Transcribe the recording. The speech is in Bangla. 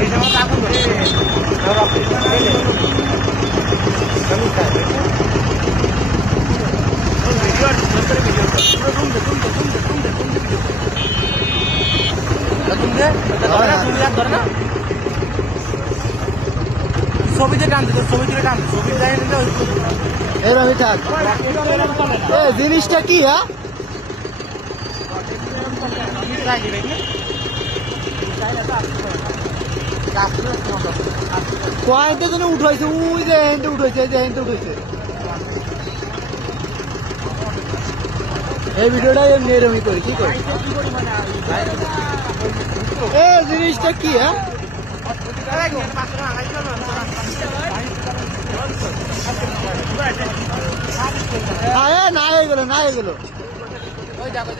এই সময় আগুন ধরে ছবিতে টানতে ছবি থেকে টানতে ছবি যাই এরকমই থাক। এ জিনিসটা কি? হ্যাঁ, কয়েকটা জন্য উঠাইছে, ওই যে হেনতে উঠাইছে, এই যে হেনতে উঠাইছে। এই ভিডিওটা এমনি এরকমই করি, কি করি? এ জিনিসটা কি? হ্যাঁ, না হয়ে গেল, না হয়ে গেল। ওই দেখো